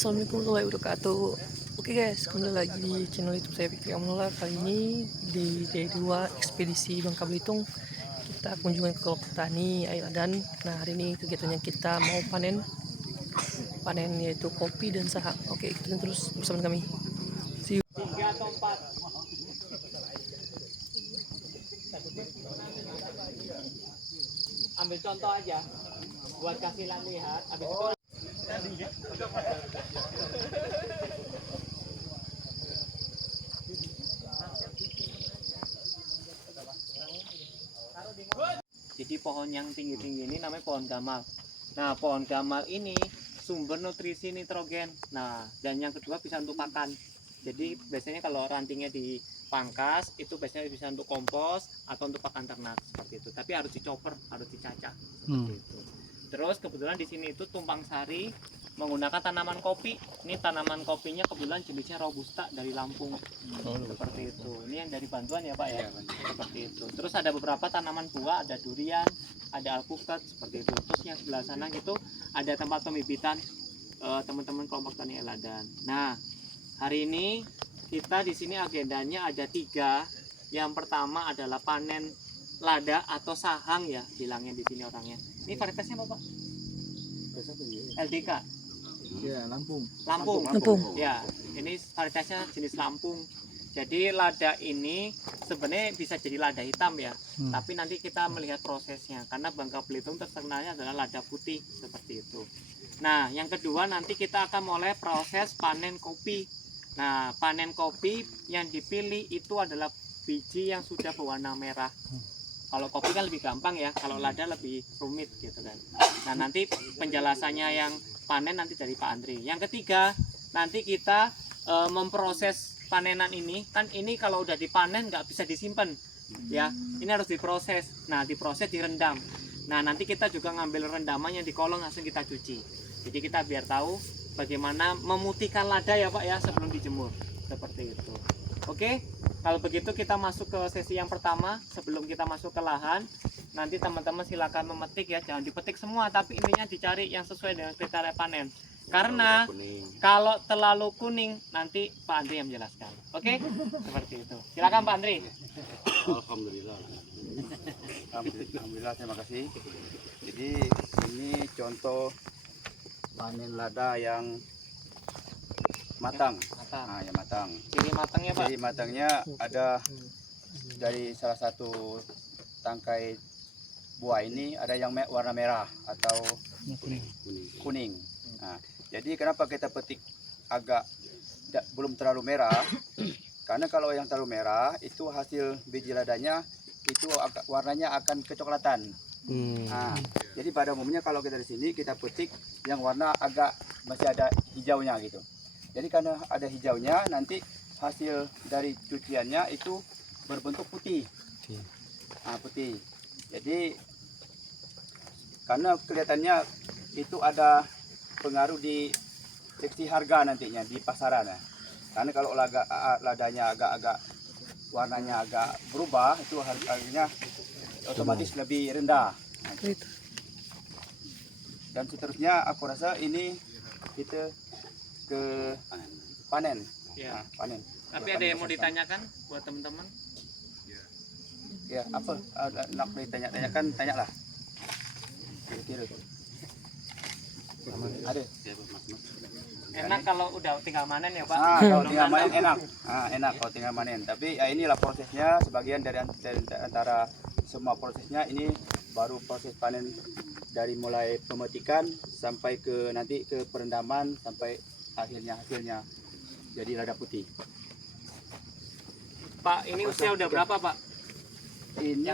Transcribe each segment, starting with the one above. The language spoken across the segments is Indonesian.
Assalamualaikum warahmatullahi wabarakatuh. Oke guys, kembali lagi di channel YouTube saya Fikri Amnullah. Kali ini di D2 Ekspedisi Bangka Belitung kita kunjungan ke kelompok tani Ailadan. Nah, hari ini kegiatannya kita mau panen yaitu kopi dan sahang. Oke, ikutin terus bersama kami. See you. 3 atau 4. Ambil contoh aja buat kasih lihat habis itu jadi pohon yang tinggi-tinggi ini namanya pohon gamal. Nah, pohon gamal ini sumber nutrisi nitrogen. Nah, dan yang kedua bisa untuk pakan. Jadi biasanya kalau rantingnya dipangkas itu biasanya bisa untuk kompos atau untuk pakan ternak seperti itu. Tapi harus dicopper, harus dicacah seperti itu. Terus kebetulan di sini itu tumpang sari menggunakan tanaman kopi. Ini tanaman kopinya kebetulan jenisnya robusta dari Lampung. Seperti itu. Ini yang dari bantuan ya Pak ya. Seperti itu. Terus ada beberapa tanaman buah, ada durian, ada alpukat seperti itu. Terus yang sebelah sana gitu ada tempat pembibitan teman-teman kelompok tani Ailadan. Nah, hari ini kita di sini agendanya ada 3. Yang pertama adalah panen lada atau sahang ya, bilangnya di sini orangnya. Ini varietasnya apa Pak? LDK. Ya, Lampung. Lampung. Ya, ini varietasnya jenis Lampung. Jadi lada ini sebenarnya bisa jadi lada hitam ya, tapi nanti kita melihat prosesnya karena Bangka Belitung terkenalnya adalah lada putih seperti itu. Nah, yang kedua nanti kita akan mulai proses panen kopi. Nah, panen kopi yang dipilih itu adalah biji yang sudah berwarna merah. Kalau kopi kan lebih gampang ya, kalau lada lebih rumit gitu kan. Nah, nanti penjelasannya yang panen nanti dari Pak Andri. Yang ketiga, nanti kita memproses panenan ini. Kan ini kalau udah dipanen nggak bisa disimpan ya. Ini harus diproses. Nah, diproses direndam. Nah, nanti kita juga ngambil rendaman yang di kolong langsung kita cuci. Jadi kita biar tahu bagaimana memutihkan lada ya Pak ya sebelum dijemur. Seperti itu. Oke, kalau begitu kita masuk ke sesi yang pertama. Sebelum kita masuk ke lahan, nanti teman-teman silakan memetik ya, jangan dipetik semua, tapi intinya dicari yang sesuai dengan kriteria panen. Karena kalau terlalu kuning, nanti Pak Andri yang menjelaskan. Oke, seperti itu. Silakan Pak Andri. Alhamdulillah. Alhamdulillah, terima kasih. Jadi ini contoh panen lada yang matang. Nah, yang matang. Ciri matangnya Pak. Ciri matangnya ada dari salah satu tangkai buah ini ada yang warna merah atau kuning. Nah, jadi kenapa kita petik agak belum terlalu merah? Karena kalau yang terlalu merah itu hasil biji ladanya itu warnanya akan kecoklatan. Nah, jadi pada umumnya kalau kita di sini kita petik yang warna agak masih ada hijaunya gitu. Jadi karena ada hijaunya nanti hasil dari cuciannya itu berbentuk putih. Nah, putih. Jadi karena kelihatannya itu ada pengaruh di seksi harga nantinya di pasaran ya. Karena kalau ladanya agak-agak warnanya agak berubah itu harganya otomatis lebih rendah. Dan seterusnya aku rasa ini kita ke panen. Ya. Nah, panen. Tapi ada yang mau ditanyakan buat teman-teman? Ya, apa? Nak ditanya-tanyakan, tanyalah. Kira-kira. Ada. Enak kalau udah tinggal manen ya Pak. Kalau tinggal manen enak. Enak kalau tinggal manen. Tapi ya inilah prosesnya, sebagian dari antara semua prosesnya ini baru proses panen dari mulai pemetikan sampai ke nanti ke perendaman sampai hasilnya jadi lada putih. Pak, ini usia udah berapa Pak? Ini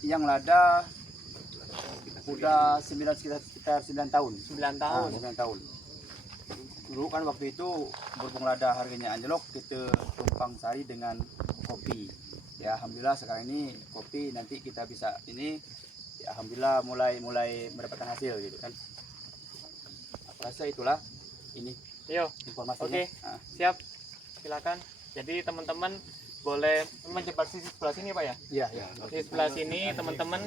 Yang lada udah sekitar 9 tahun. 9 tahun. 9 tahun. Dulu kan waktu itu berhubung lada harganya anjlok, kita tumpang sari dengan kopi. Ya alhamdulillah sekarang ini kopi nanti kita bisa ini ya, alhamdulillah mulai mendapatkan hasil gitu kan. Aku rasa itulah ini Yo, informasinya. oke. Siap. Silakan. Jadi teman-teman boleh menyebar sisi sebelah sini Pak ya. Iya, iya. Di sebelah sini teman-teman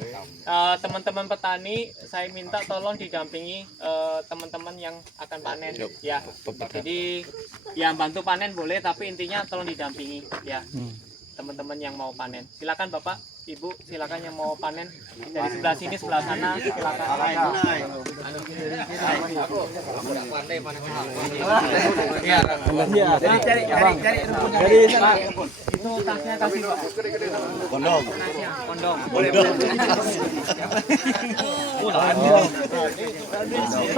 teman-teman petani saya minta tolong didampingi teman-teman yang akan panen ya. Jadi yang bantu panen boleh tapi intinya tolong didampingi ya. Teman-teman yang mau panen. Silakan Bapak, Ibu, silakan yang mau panen dari sebelah sini, sebelah sana, silakan. Itu tasnya kasih Pak. Kondom. Kondom. Boleh.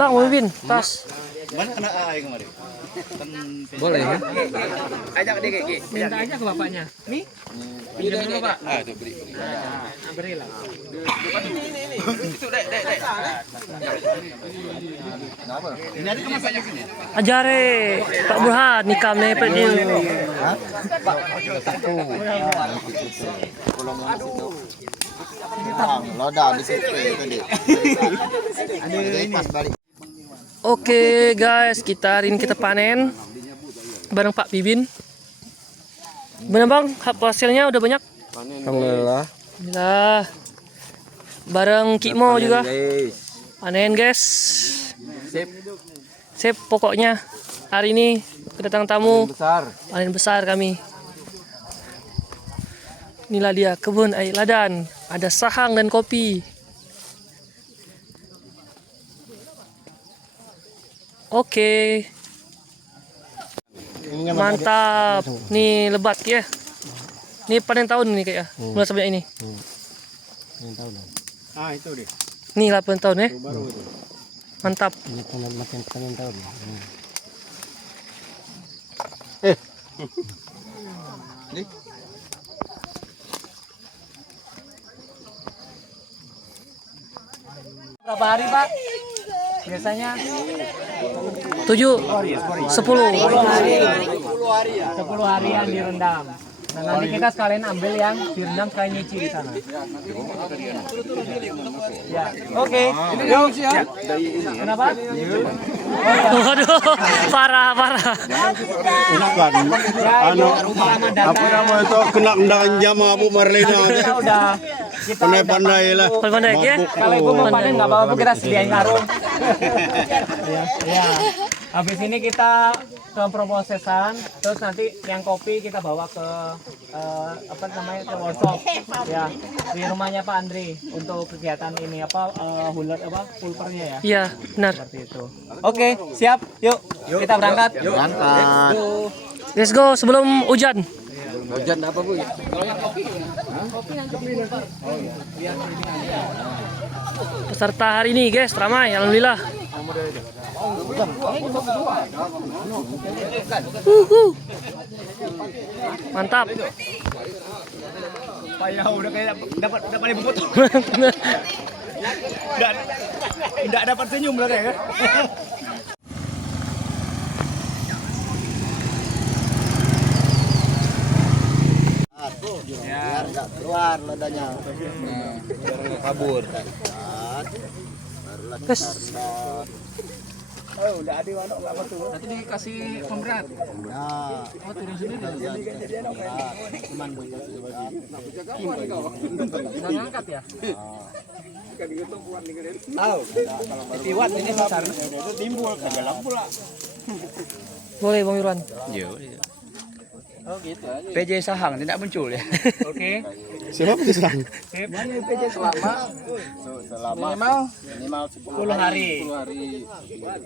Bang, mau mimpin tas. Mana kena air kemarin? Boleh ya? Ajak dia Ki. Minta aja ke bapaknya. Nih. Pinjam dulu Pak. Ah, itu beri. Berilah. Itu dek. Ini ada kemasannya sini. Ajare Pak Burhan nikam nih Pak dia. Loda di situ tadi. Ada pas balik. Oke guys, hari ini kita panen bareng Pak Bibin. Bener Bang, hasilnya udah banyak? Alhamdulillah. Alhamdulillah. Bareng Kimo juga. Panen guys. Sip pokoknya. Hari ini kedatangan tamu. Panen besar kami. Inilah dia kebun air ladan. Ada sahang dan kopi. Oke. Mantap. Nih lebat ya. Ini panen tahun nih kayak ya. Mulai sampai ini. Ah, itu deh. Nih 8 tahun ya. Mantap. Ini panen tahun. Berapa hari Pak? Biasanya 7 10. 10 harian direndam. Nah, nanti kita sekalian ambil yang direndam sekalian nyuci di sana. Ya, oke. Yuk, siap. Kenapa? Waduh, parah. Apa nama itu kena undangan jam Abu Marlina Kita pandai lah. Pandai ya. kalau Ibu mau panen nggak apa-apa, kita sediain karung. Ya. Habis ini kita ke pemrosesan, terus nanti yang kopi kita bawa ke ke workshop ya di rumahnya Pak Andri untuk kegiatan ini pulpernya ya. Iya, benar. Seperti itu. Oke, siap. Yuk, kita berangkat. Berangkat. Let's go sebelum hujan. Hujan apa Bu? Peserta hari ini guys, ramai alhamdulillah. Mantap. Payah udah kayak dapat ibu foto. Enggak dapat senyum lah kayak. Biar enggak keluar ladanya. Kabur. Guys, Oh, udah ada anak enggak betul. Nanti dikasih pemberat. Nah, Oh, turun sini. cuman Bisa ngangkat ya? tahu. Tiwat ini besar. Itu timbul kagak pula. boleh Bang Irwan. Oh gitu aja. PJ Sahang tidak muncul ya. Oke. Siapa itu Sang? Mana PJ selama minimal 10 hari. 10 hari.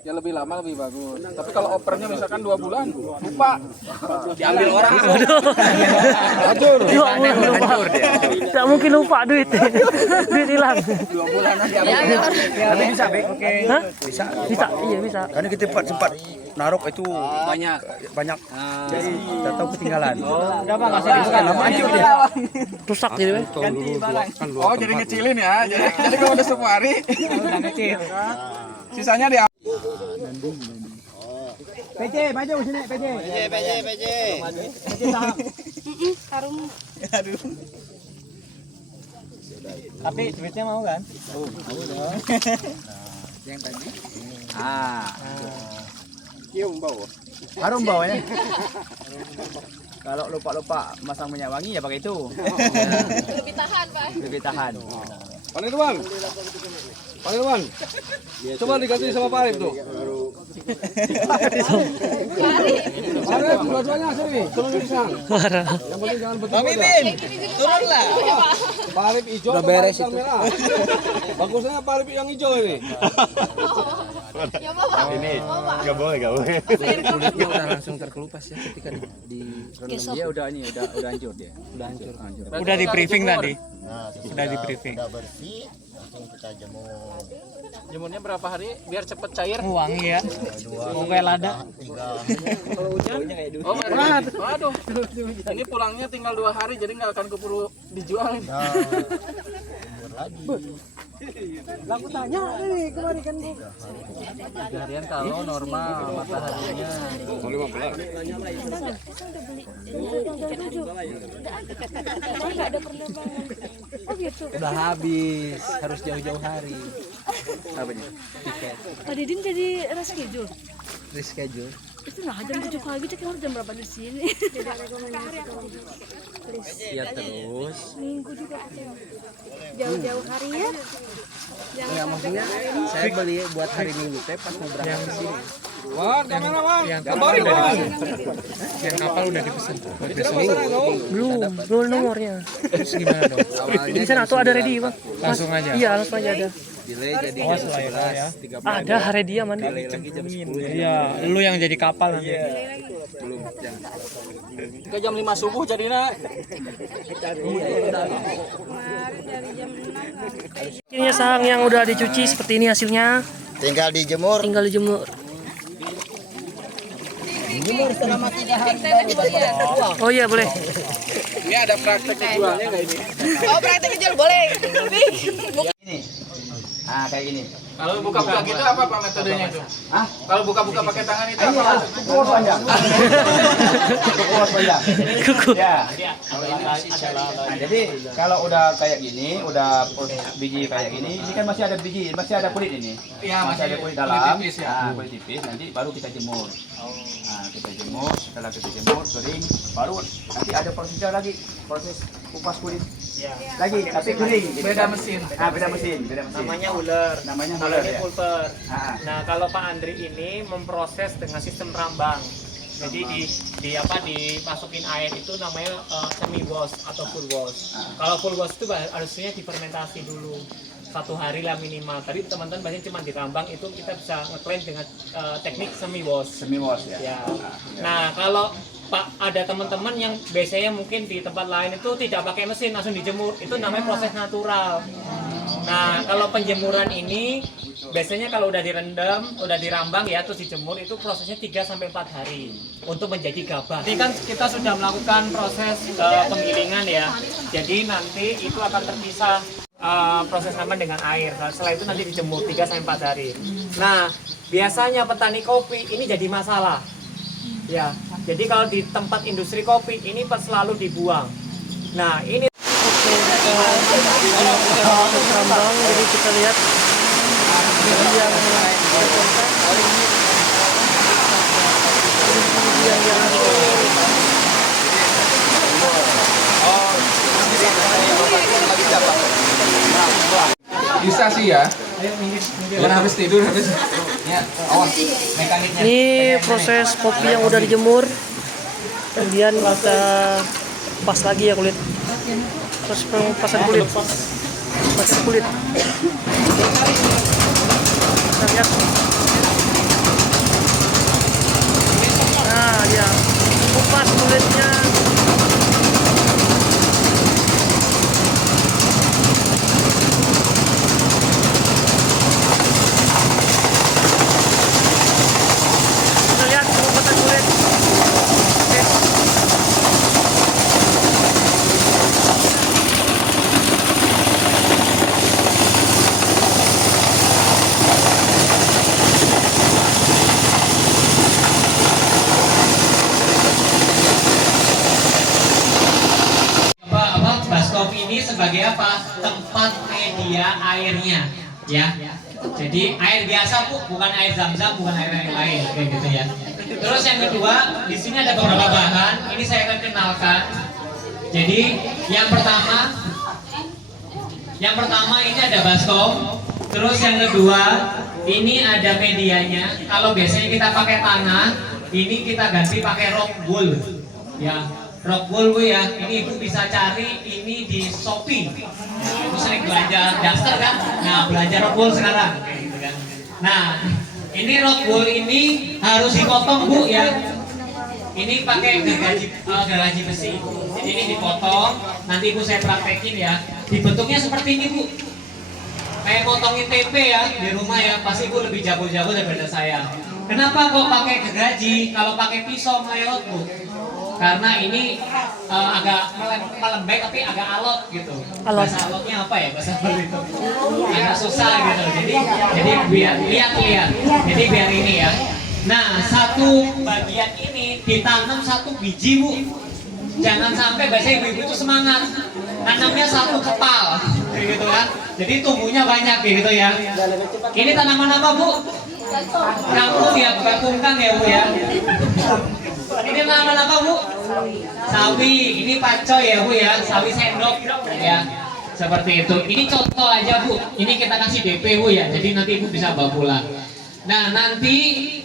Ya lebih lama lebih bagus. Tapi kalau opernya misalkan 2 bulan, lupa. Diambil orang. Hancur. Tidak mungkin lupa duit. Duit hilang. 2 bulan nanti Tapi bisa, Bek. Oke. Hah? Bisa. Iya bisa. Karena kita sempat naruh itu banyak. Jadi kita tahu ketinggalan. Udah Pak, kasih dibuka. Lama hancur dia. Rusak jadi. Bang. Oh, jadi ngecilin ya. Jadi kalau udah 10 hari, Udah kecil. sisanya di PJ, maju sini PJ. PJ. Tapi duitnya mau kan? Harum bawanya. Kalau lupa masang minyak wangi ya pakai itu. Lebih tahan, Pak. Lebih tahan. Panir Bang. Panir Bang. Coba diganti sama Pak Arif tuh. Pak Arif, dua-duanya sini. Tolong pisang. Yang penting jangan betul. Bang Mimin, turunlah. Pak Arif hijau, udah beres itu. Merah. Bagusnya Pak Arif yang hijau ini. Ya, Bapak. Ini nggak boleh. Kulitnya udah langsung terkelupas ya ketika di Dia udah hancur dia. Udah di briefing tadi. Udah di briefing. Udah bersih, langsung kita jemur. Jemurnya berapa hari biar cepet cair? Wangi ya. Kayak lada. 3 Oh, waduh. Ini pulangnya tinggal 2 hari jadi nggak akan keburu dijual. jemur lagi. harian kalau normal mataharinya. Udah habis, harus jauh-jauh hari. Pak Didin jadi reschedule. Reschedule. Itu nah jam 7 pagi cek harus jam berapa di sini? Ya terus. Minggu juga jauh-jauh hari ya. Enggak maksudnya saya beli buat hari Minggu teh pas mau berangkat ke sini. Wah, kamera Bang. Yang Gambarin Bang. Yang kapal udah dipesan. Kita pesan dong. Belum nomornya. Terus gimana dong? Di sana tuh ada ready bang. Langsung aja. Iya langsung aja ada. Delay jadi Oh, jam selain ya. 11.30. Ada hari dia mana? Delay lagi jam 10. Iya, lu yang jadi kapal nanti. Belum jangan. Ke jam 5 subuh jadinya. Akhirnya sang yang udah dicuci seperti ini hasilnya. Tinggal dijemur. Tinggal dijemur. Jemur selama 3 hari baru dijual. Oh iya boleh. Ini ada praktek jualnya nggak ini? Oh, praktek jual boleh. Ini. Ah, kayak gini. Kalau buka-buka gitu apa Pak metodenya itu? Hah? Kalau buka-buka pakai tangan itu apa? Kukus aja. Kukus aja. Kuku. Ya. Nah, jadi kalau udah kayak gini, udah biji kayak gini, ini kan masih ada biji, masih ada kulit ini. Iya, masih ada kulit kulit dalam. tipis ya. Nah, kulit tipis nanti baru kita jemur. Nah, kita jemur, setelah kita jemur kering, baru nanti ada prosedur lagi, proses kupas kulit. Lagi, tapi kering. Beda mesin. Ah, beda mesin. Namanya ular. Namanya Kalau ular ini ya. pulper. Ah. Nah, kalau Pak Andri ini memproses dengan sistem rambang. Jadi dimasukin air itu namanya semi wash atau full wash. Kalau full wash itu harusnya difermentasi dulu 1 hari lah minimal. Tadi teman-teman bahasanya cuma dirambang, itu kita bisa ngeklaim dengan teknik semi wash. Semi wash ya. Ya. Nah, kalau Pak ada teman-teman yang biasanya mungkin di tempat lain itu tidak pakai mesin, langsung dijemur, itu namanya proses natural. Nah, kalau penjemuran ini biasanya kalau udah direndam, udah dirambang ya terus dijemur, itu prosesnya 3 sampai 4 hari untuk menjadi gabah. Jadi kan kita sudah melakukan proses penggilingan ya. Jadi nanti itu akan terpisah proses rambang dengan air. Nah, setelah itu nanti dijemur 3 sampai 4 hari. Nah, biasanya petani kopi ini jadi masalah. Ya, jadi kalau di tempat industri kopi ini selalu dibuang. Nah, ini Proses rambang, jadi kita lihat biji Bisa sih ya. Jangan habis tidur habis. Ya, awas. Mekaniknya. ini proses kopi yang udah dijemur, kemudian kita kupas lagi ya kulit. Proses pengupasan kulit. Kupas kulit. Kita lihat. Nah, ya kupas kulitnya. Kita lihat pengupasan kulit. Oke. Baskopi ini sebagai apa? Tempat media airnya, ya. Jadi air biasa Bu, bukan air zam-zam, bukan air yang lain, kayak gitu ya. Terus yang kedua, di sini ada beberapa bahan. Ini saya akan kenalkan. Jadi yang pertama ini ada baskom. Terus yang kedua ini ada medianya. Kalau biasanya kita pakai tanah, ini kita ganti pakai rock wool. Ya, rock wool Bu ya. Ini Ibu bisa cari ini di Shopee. Nah, Ibu sering belanja daster kan? Nah, belanja rock wool sekarang. Kayak gitu kan. Nah, ini rock wool ini harus dipotong Bu ya. Ini pakai gergaji besi. Jadi ini dipotong. Nanti Ibu saya praktekin ya. Dibentuknya seperti ini Bu. Kayak potongin tempe ya di rumah ya. Pasti Ibu lebih jago-jago daripada saya. Kenapa kok pakai gergaji? Kalau pakai pisau melelot Bu. Karena ini agak melembek tapi agak alot gitu. Alot. Bahasa alotnya apa ya bahasa alot itu? Agak susah gitu. Jadi biar lihat. Jadi biar ini ya. Nah, satu bagian ini ditanam satu biji Bu. Jangan sampai biasanya ibu-ibu itu semangat tanamnya satu kepal, kayak gitu kan. Jadi tumbuhnya banyak kayak gitu ya. Ini tanaman apa Bu? Kangkung ya, bukan kungkang ya Bu ya. Ini tanaman apa Bu? Sawi. Ini pacoy ya Bu ya, sawi sendok ya. Seperti itu. Ini contoh aja Bu. Ini kita kasih DP Bu ya. Jadi nanti Ibu bisa bawa pulang. Nah, nanti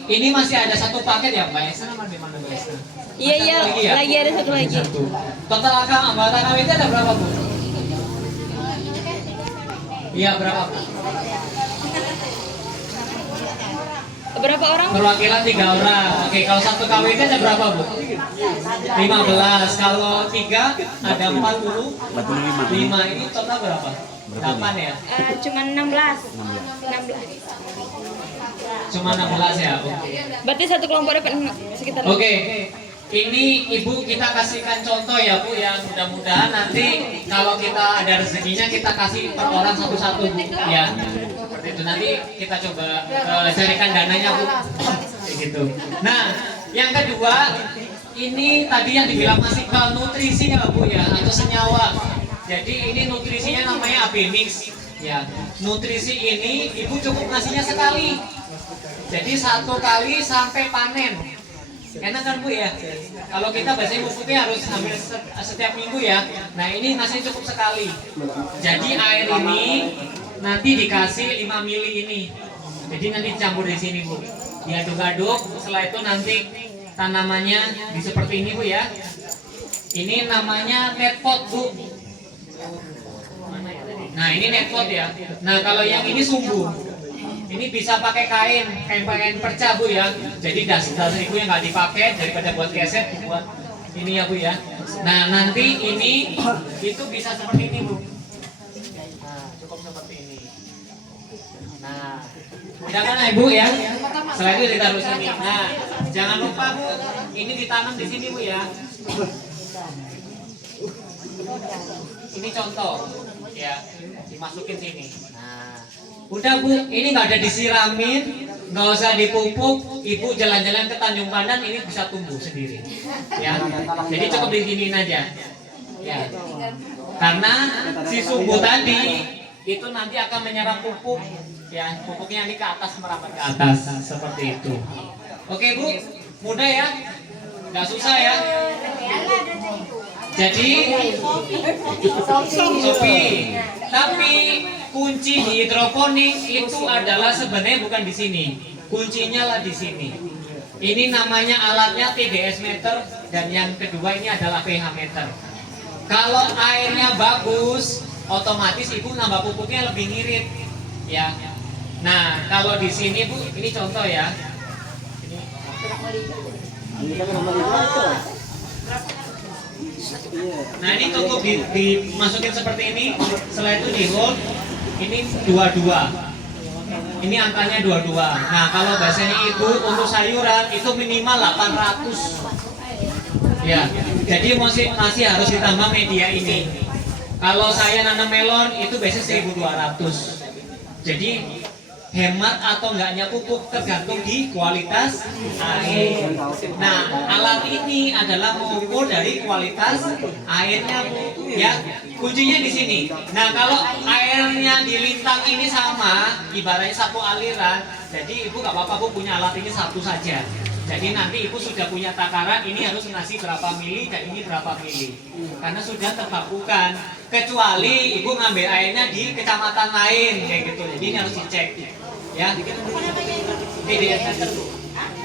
ini masih ada satu paket ya Mbak Esa, nama di mana Mbak Esa? Iya, lagi ada satu lagi. Total anggota KWT ada berapa Bu? Iya, berapa Bu? Berapa orang? Perwakilan 3 orang. Oke, kalau satu KWT ada berapa Bu? 15. Kalau 3 ada 40. 5 ini total berapa? 8 ya? Cuma 16. Cuma 16 ya? Oke. Berarti satu kelompok dapat sekitar. Oke, ini Ibu kita kasihkan contoh ya Bu, yang mudah-mudahan nanti kalau kita ada rezekinya kita kasih per orang satu-satu Bu ya. Seperti itu, nanti kita coba carikan dananya Bu. Kayak gitu. Nah, yang kedua ini tadi yang dibilang masih nutrisi ya Bu ya, atau senyawa. Jadi ini nutrisinya namanya AB mix ya. Nutrisi ini Ibu cukup ngasihnya sekali. Jadi 1 kali sampai panen. Enak kan Bu ya? Kalau kita biasanya pupuknya harus ambil setiap minggu ya. Nah, ini ngasih cukup sekali. Jadi air ini nanti dikasih 5 mili ini. Jadi nanti dicampur di sini Bu. Diaduk-aduk. Setelah itu nanti tanamannya di seperti ini Bu ya. Ini namanya net pot Bu. Nah, ini net pot ya. Nah, kalau yang ini sumbu. Ini bisa pakai kain perca Bu ya. Jadi dasar Ibu yang nggak dipakai daripada buat keset buat ini ya Bu ya. Nah, nanti ini itu bisa seperti ini Bu. Nah, cukup seperti ini. Nah, udah kan Ibu ya. Setelah itu ditaruh sini. Nah, jangan lupa Bu, ini ditanam di sini Bu ya. Ini contoh ya, dimasukin sini. Nah, udah Bu, ini nggak ada disiramin, nggak usah dipupuk. Ibu jalan-jalan ke Tanjung Pandan ini bisa tumbuh sendiri ya. Jadi cukup diginiin aja ya, karena si sumbu tadi itu nanti akan menyerap pupuk ya. Pupuknya ini ke atas, merambat ke atas seperti itu. Oke Bu, mudah ya, nggak susah ya. Jadi Sophie, tapi kunci di hidroponik itu adalah sebenarnya bukan di sini. Kuncinya lah di sini. Ini namanya alatnya TDS meter, dan yang kedua ini adalah pH meter. Kalau airnya bagus, otomatis Ibu nambah pupuknya lebih ngirit ya. Nah, kalau di sini Bu, ini contoh ya. Nah, ini cukup dimasukin seperti ini. Setelah itu di hold. Ini 22. Ini angkanya 22. Nah, kalau bahasanya Ibu untuk sayuran itu minimal 800. Ya, jadi masih harus ditambah media ini. Kalau saya nanam melon itu biasanya 1200. Jadi hemat atau enggaknya pupuk tergantung di kualitas air. Nah, alat ini adalah mengukur dari kualitas airnya Bu ya. kuncinya di sini. Nah, kalau airnya di lintang ini sama, ibaratnya satu aliran, jadi ibu nggak apa-apa bu punya alat ini satu saja. Jadi nanti ibu sudah punya takaran, ini harus ngasih berapa mili dan ini berapa mili, karena sudah terbakukan. Kecuali ibu ngambil airnya di kecamatan lain kayak gitu, jadi ini harus dicek ya. TDS meter bu,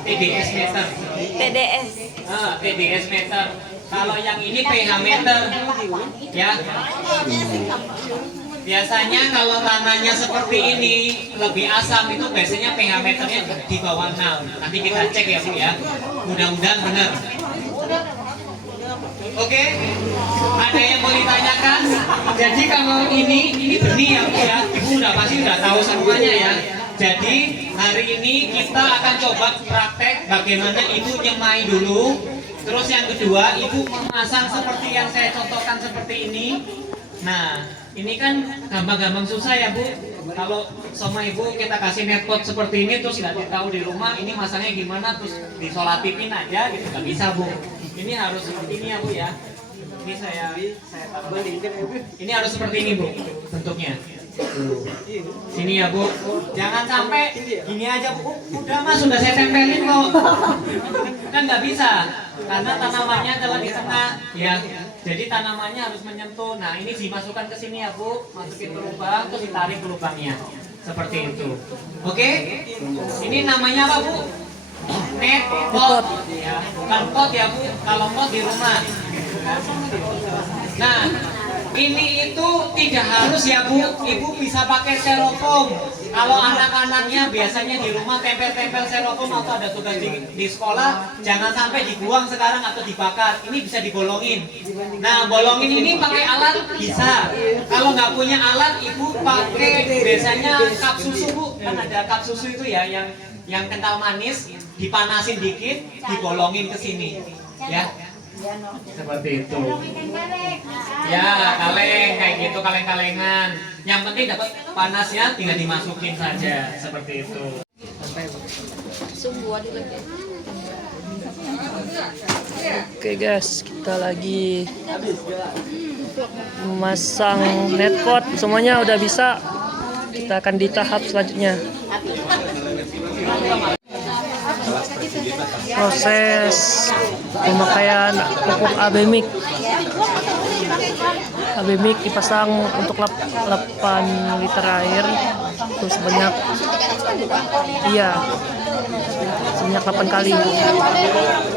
TDS meter. TDS. TDS meter. Kalau yang ini pH meter, ya. Biasanya kalau tanahnya seperti ini lebih asam itu biasanya pH meternya di bawah 6. Nanti kita cek ya bu ya. Mudah-mudahan benar. Oke, ada yang mau ditanyakan? Jadi kalau ini benih ya bu ya. Ibu pasti udah tahu semuanya ya. Jadi hari ini kita akan coba praktek bagaimana ibu nyemai dulu. Terus yang kedua, ibu memasang seperti yang saya contohkan seperti ini. Nah, ini kan gampang-gampang susah ya bu. Kalau sama ibu kita kasih netpot seperti ini terus nggak tahu di rumah ini masangnya gimana, terus disolatifin aja gitu, nggak bisa bu. Ini harus seperti ini ya bu ya. Ini saya taruh. Ini harus seperti ini bu bentuknya. Sini ya bu, jangan sampai gini aja bu. Udah mas, sudah saya tempelin kok. Kan nggak bisa, karena tanamannya adalah di tengah ya. Jadi tanamannya harus menyentuh. Nah ini dimasukkan ke sini ya bu, masukin ke lubang, terus ditarik ke lubangnya seperti itu. Oke, ini namanya apa bu? Net pot ya, bukan pot ya bu. Kalau pot di rumah. Nah, ini itu tidak harus ya bu, ibu bisa pakai styrofoam. Kalau anak-anaknya biasanya di rumah tempel-tempel styrofoam atau ada tugas di sekolah, jangan sampai dibuang sekarang atau dibakar. Ini bisa dibolongin. Nah, bolongin ini pakai alat bisa. Kalau nggak punya alat, ibu pakai biasanya cup susu bu, kan ada cup susu itu ya, yang kental manis, dipanasin dikit, dibolongin ke sini, ya. Seperti itu. Ya, kaleng kayak gitu, kaleng-kalengan. Yang penting dapat panasnya, tinggal dimasukin saja seperti itu. Oke guys, kita lagi memasang netpot, semuanya udah bisa. Kita akan di tahap selanjutnya. Proses pemakaian pupuk Abemik. Abemik dipasang untuk 8 liter air itu sebanyak 8 kali,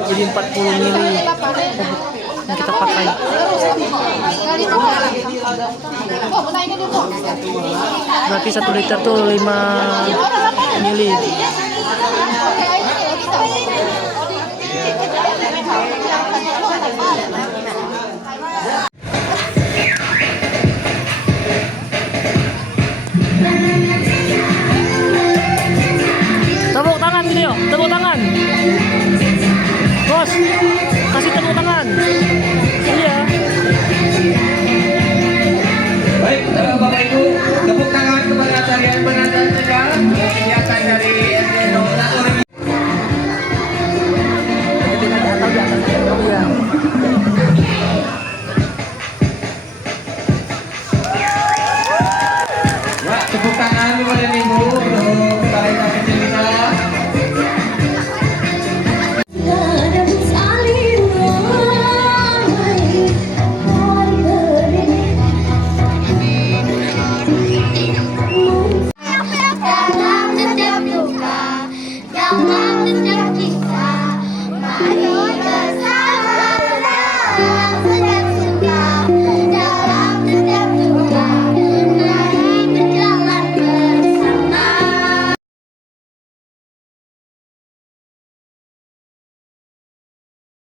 jadi 40 mili pupuk yang kita pakai. Berarti 1 liter tuh 5 mili. Tepuk tangan gini yo, tepuk tangan. Bos, kasih tepuk tangan. Iya. Baik, Bapak Ibu, tepuk tangan kepada tarian pengantin segala kegiatan dari SD Laboratorium. Ya, tepuk tangan kepada Ibu untuk tarian kecil kita. Dalam setiap luka, dalam setiap